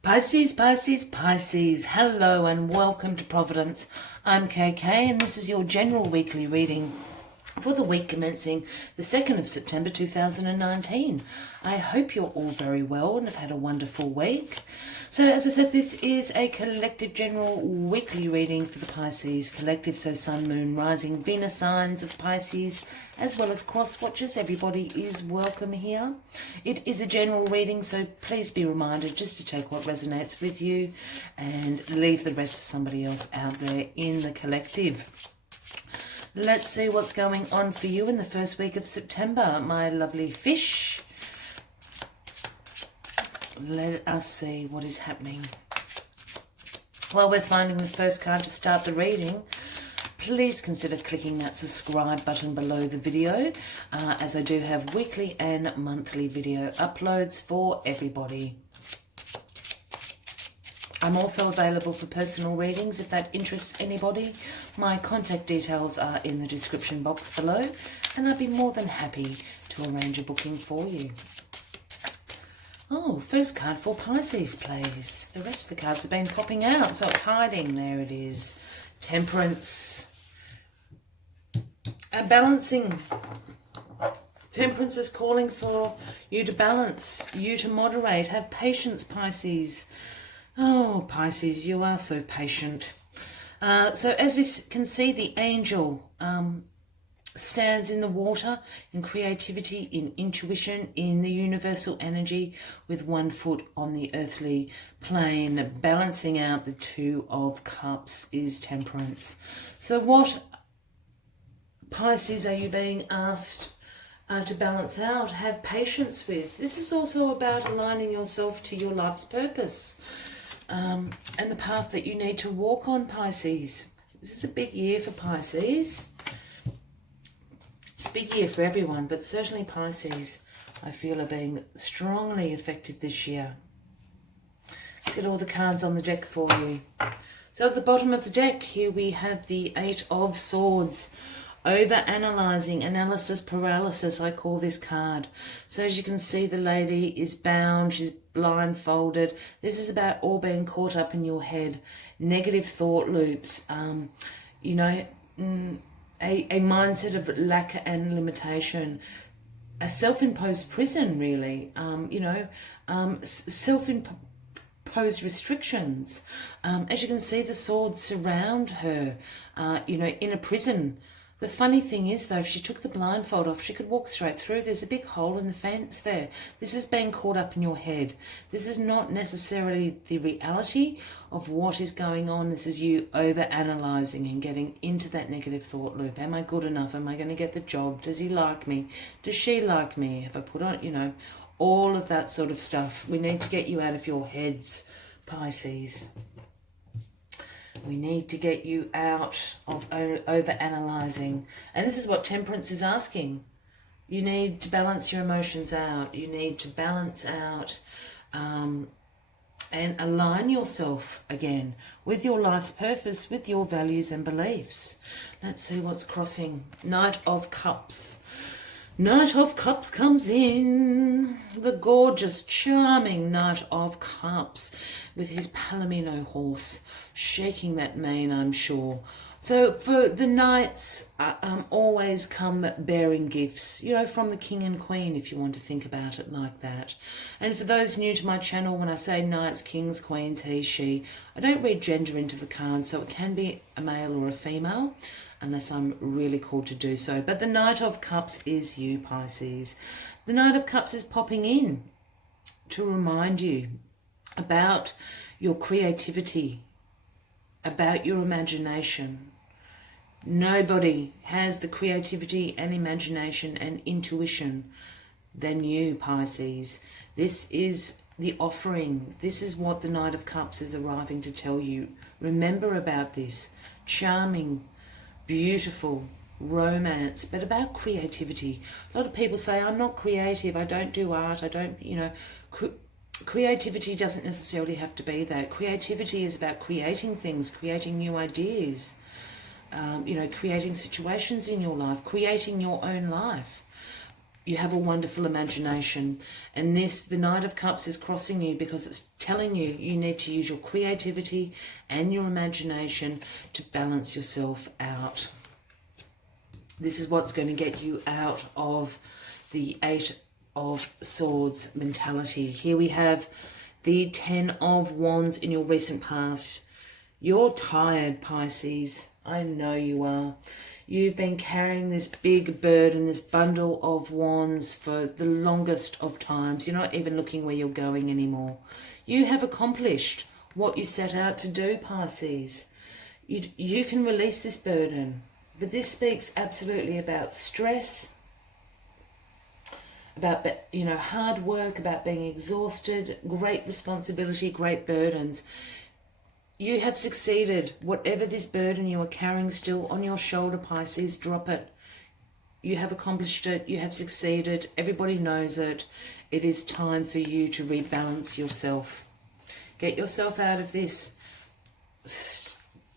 Pisces, Pisces, Pisces, hello and welcome to Providence. I'm KK and this is your general weekly reading for the week commencing the 2nd of September 2019. I hope you're all very well and have had a wonderful week. So as I said, this is a collective general weekly reading for the Pisces collective, so Sun, Moon, Rising, Venus signs of Pisces, as well as cross watchers. Everybody is welcome here. It is a general reading, so please be reminded just to take what resonates with you and leave the rest to somebody else out there in the collective. Let's see what's going on for you in the first week of September, my lovely fish. Let us see what is happening. While we're finding the first card to start the reading, please consider clicking that subscribe button below the video, as I do have weekly and monthly video uploads for everybody. I'm also available for personal readings if that interests anybody. My contact details are in the description box below, and I'd be more than happy to arrange a booking for you. Oh, first card for Pisces, please. The rest of the cards have been popping out, so it's hiding. There it is. Temperance. Balancing. Temperance is calling for you to balance, you to moderate. Have patience, Pisces. Oh, Pisces, you are so patient. So as we can see, the angel stands in the water, in creativity, in intuition, in the universal energy, with one foot on the earthly plane. Balancing out the Two of Cups is temperance. So what, Pisces, are you being asked to balance out? Have patience with. This is also about aligning yourself to your life's purpose. And the path that you need to walk on, Pisces. This is a big year for Pisces. It's a big year for everyone, but certainly Pisces, I feel, are being strongly affected this year. Let's get all the cards on the deck for you. So at the bottom of the deck, here we have the Eight of Swords. Over-analysing, analysis paralysis, I call this card. So as you can see, the lady is bound, she's blindfolded. This is about all being caught up in your head. Negative thought loops, a mindset of lack and limitation. A self-imposed prison, really. Self-imposed restrictions. As you can see, the swords surround her, in a prison. The funny thing is, though, if she took the blindfold off, she could walk straight through. There's a big hole in the fence there. This is being caught up in your head. This is not necessarily the reality of what is going on. This is you over-analysing and getting into that negative thought loop. Am I good enough? Am I going to get the job? Does he like me? Does she like me? Have I put on, all of that sort of stuff. We need to get you out of your heads, Pisces. We need to get you out of over-analysing. And this is what temperance is asking. You need to balance your emotions out. You need to balance out and align yourself again with your life's purpose, with your values and beliefs. Let's see what's crossing. Knight of Cups. Knight of Cups comes in, the gorgeous, charming Knight of Cups with his Palomino horse, shaking that mane, I'm sure. So for the knights, always come bearing gifts, from the king and queen, if you want to think about it like that. And for those new to my channel, when I say knights, kings, queens, he, she, I don't read gender into the cards, so it can be a male or a female, unless I'm really called to do so. But the Knight of Cups is you, Pisces. The Knight of Cups is popping in to remind you about your creativity, about your imagination. Nobody has the creativity and imagination and intuition than you, Pisces. This is the offering. This is what the Knight of Cups is arriving to tell you. Remember about this. Charming, beautiful, romance, but about creativity. A lot of people say, I'm not creative, I don't do art, I don't, creativity doesn't necessarily have to be that. Creativity is about creating things, creating new ideas, creating situations in your life, creating your own life. You have a wonderful imagination. And the Knight of Cups is crossing you because it's telling you you need to use your creativity and your imagination to balance yourself out. This is what's going to get you out of the Eight of Swords mentality. Here we have the Ten of Wands in your recent past. You're tired, Pisces. I know you are. You've been carrying this big burden, this bundle of wands for the longest of times. You're not even looking where you're going anymore. You have accomplished what you set out to do, Pisces. You can release this burden. But this speaks absolutely about stress, about, hard work, about being exhausted, great responsibility, great burdens. You have succeeded. Whatever this burden you are carrying still on your shoulder, Pisces, drop it. You have accomplished it. You have succeeded. Everybody knows it. It is time for you to rebalance yourself. Get yourself out of this.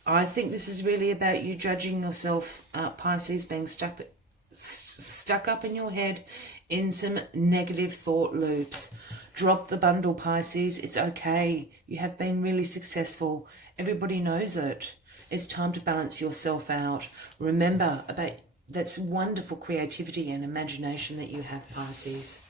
I think this is really about you judging yourself, Pisces, being stuck up in your head in some negative thought loops. Drop the bundle, Pisces. It's okay. You have been really successful. Everybody knows it. It's time to balance yourself out. Remember about that's wonderful creativity and imagination that you have, Pisces.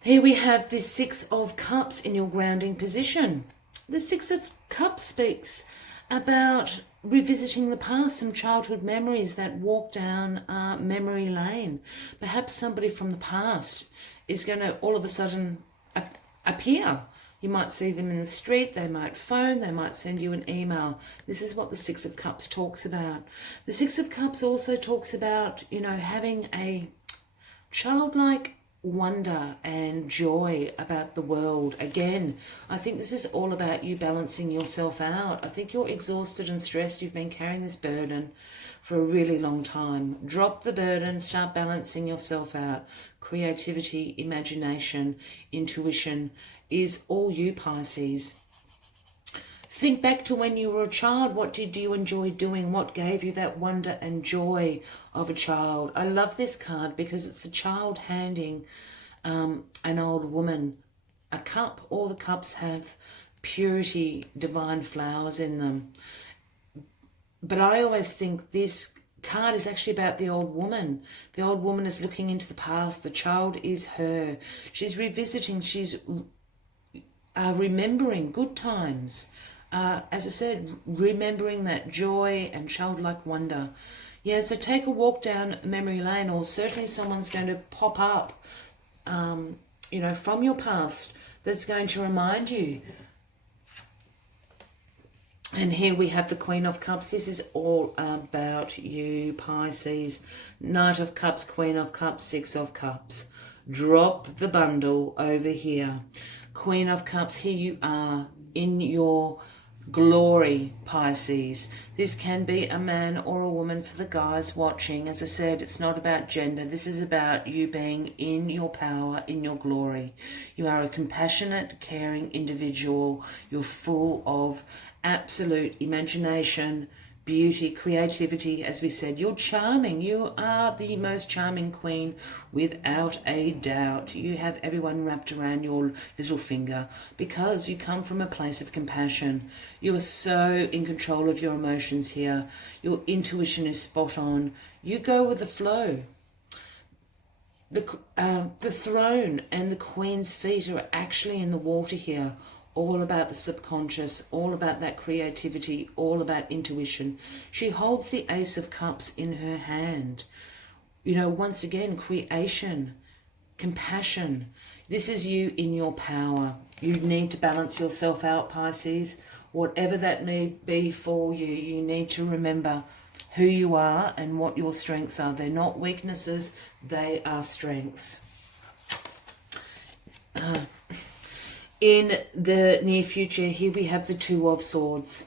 Here we have the Six of Cups in your grounding position. The Six of Cups speaks about revisiting the past, some childhood memories that walk down memory lane. Perhaps somebody from the past is going to all of a sudden appear. You might see them in the street, they might phone, they might send you an email. This is what the Six of Cups talks about. The Six of Cups also talks about, having a childlike wonder and joy about the world. Again, I think this is all about you balancing yourself out. I think you're exhausted and stressed. You've been carrying this burden for a really long time. Drop the burden, start balancing yourself out. Creativity, imagination, intuition is all you, Pisces. Think back to when you were a child. What did you enjoy doing? What gave you that wonder and joy of a child? I love this card because it's the child handing an old woman a cup. All the cups have purity, divine flowers in them. But I always think this card is actually about the old woman. The old woman is looking into the past. The child is her. She's revisiting. She's remembering good times. As I said, remembering that joy and childlike wonder. Yeah, so take a walk down memory lane, or certainly someone's going to pop up, from your past that's going to remind you. And here we have the Queen of Cups. This is all about you, Pisces. Knight of Cups, Queen of Cups, Six of Cups. Drop the bundle over here. Queen of Cups, here you are in your glory, Pisces. This can be a man or a woman for the guys watching. As I said, it's not about gender. This is about you being in your power, in your glory. You are a compassionate, caring individual. You're full of absolute imagination, beauty, creativity. As we said, you're charming. You are the most charming queen without a doubt. You have everyone wrapped around your little finger because you come from a place of compassion. You are so in control of your emotions here. Your intuition is spot on. You go with the flow. The throne and the queen's feet are actually in the water here. All about the subconscious, all about that creativity, all about intuition. She holds the Ace of Cups in her hand. Once again, creation, compassion. This is you in your power. You need to balance yourself out, Pisces. Whatever that may be for you, you need to remember who you are and what your strengths are. They're not weaknesses, they are strengths. In the near future, here we have the Two of Swords.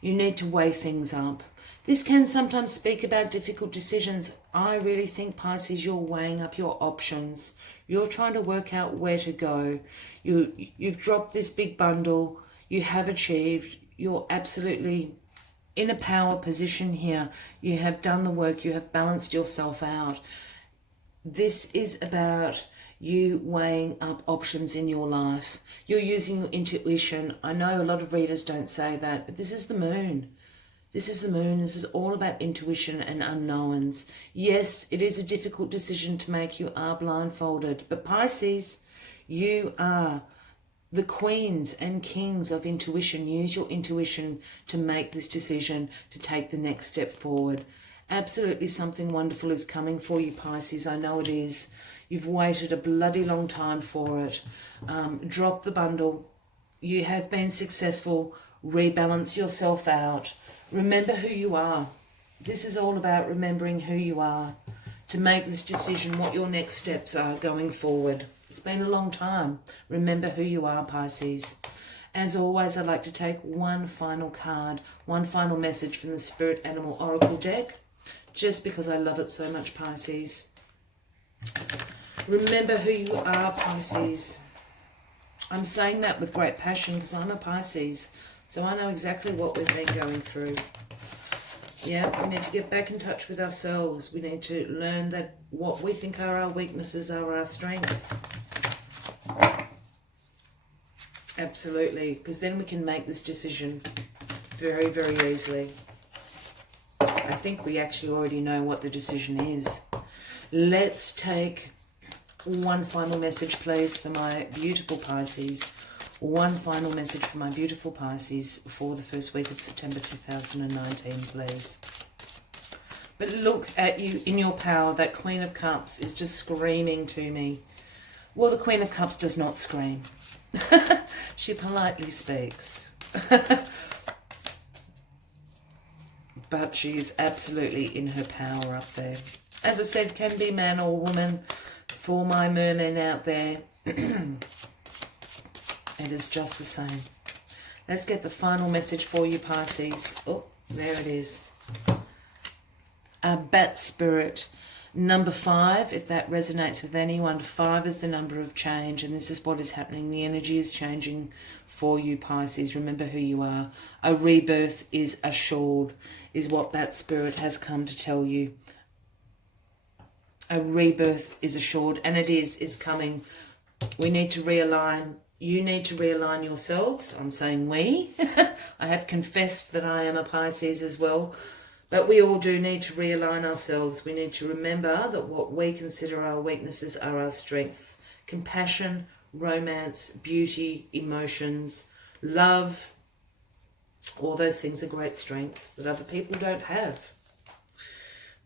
You need to weigh things up. This can sometimes speak about difficult decisions. I really think, Pisces, you're weighing up your options. You're trying to work out where to go. You've dropped this big bundle. You have achieved. You're absolutely in a power position here. You have done the work. You have balanced yourself out. This is about you weighing up options in your life. You're using your intuition. I know a lot of readers don't say that, but this is the moon. This is the moon. This is all about intuition and unknowns. Yes, it is a difficult decision to make. You are blindfolded. But Pisces, you are the queens and kings of intuition. Use your intuition to make this decision, to take the next step forward. Absolutely something wonderful is coming for you, Pisces. I know it is. You've waited a bloody long time for it. Drop the bundle. You have been successful. Rebalance yourself out. Remember who you are. This is all about remembering who you are to make this decision, what your next steps are going forward. It's been a long time. Remember who you are, Pisces. As always, I'd like to take one final card, one final message from the Spirit Animal Oracle deck, just because I love it so much, Pisces. Remember who you are, Pisces. I'm saying that with great passion because I'm a Pisces, so I know exactly what we've been going through. Yeah, we need to get back in touch with ourselves. We need to learn that what we think are our weaknesses are our strengths. Absolutely, because then we can make this decision very, very easily. I think we actually already know what the decision is. Let's take one final message, please, for my beautiful Pisces. One final message for my beautiful Pisces for the first week of September 2019, please. But look at you in your power. That Queen of Cups is just screaming to me. Well, the Queen of Cups does not scream. She politely speaks. But she is absolutely in her power up there. As I said, can be man or woman. For my mermen out there, it is just the same. Let's get the final message for you, Pisces. Oh, there it is. A bat spirit. Number 5, if that resonates with anyone, 5 is the number of change, and this is what is happening. The energy is changing for you, Pisces. Remember who you are. A rebirth is assured, is what that spirit has come to tell you. A rebirth is assured, and it is. It's coming. We need to realign. You need to realign yourselves. I'm saying we. I have confessed that I am a Pisces as well. But we all do need to realign ourselves. We need to remember that what we consider our weaknesses are our strengths. Compassion, romance, beauty, emotions, love. All those things are great strengths that other people don't have.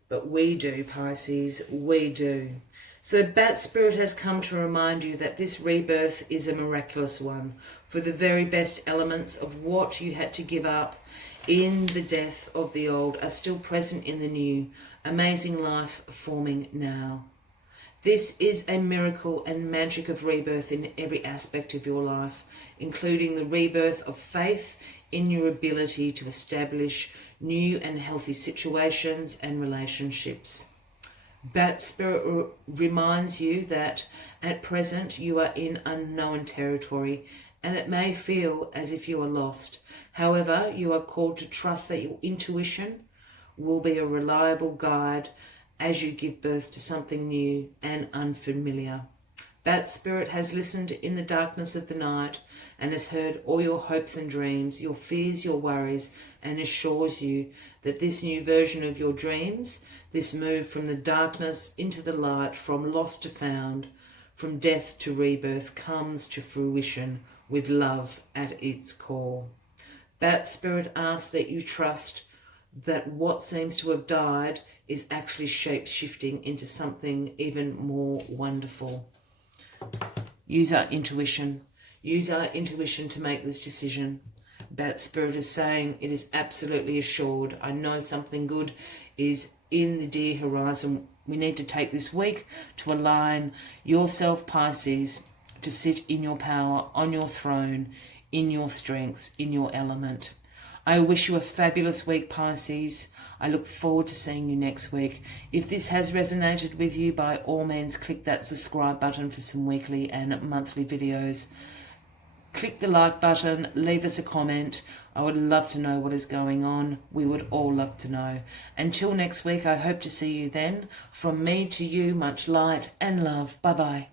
But we do, Pisces, we do. So Bat Spirit has come to remind you that this rebirth is a miraculous one. For the very best elements of what you had to give up in the death of the old are still present in the new. Amazing life forming now. This is a miracle and magic of rebirth in every aspect of your life, including the rebirth of faith in your ability to establish new and healthy situations and relationships. Bat Spirit reminds you that at present you are in unknown territory and it may feel as if you are lost. However, you are called to trust that your intuition will be a reliable guide as you give birth to something new and unfamiliar. Bat Spirit has listened in the darkness of the night and has heard all your hopes and dreams, your fears, your worries, and assures you that this new version of your dreams, this move from the darkness into the light, from lost to found, from death to rebirth, comes to fruition with love at its core. Bat Spirit asks that you trust that what seems to have died is actually shape-shifting into something even more wonderful. Use our intuition. Use our intuition to make this decision. Bat Spirit is saying it is absolutely assured. I know something good is in the dear horizon. We need to take this week to align yourself, Pisces, to sit in your power, on your throne, in your strengths, in your element. I wish you a fabulous week, Pisces. I look forward to seeing you next week. If this has resonated with you, by all means, click that subscribe button for some weekly and monthly videos. Click the like button, leave us a comment. I would love to know what is going on. We would all love to know. Until next week, I hope to see you then. From me to you, much light and love. Bye-bye.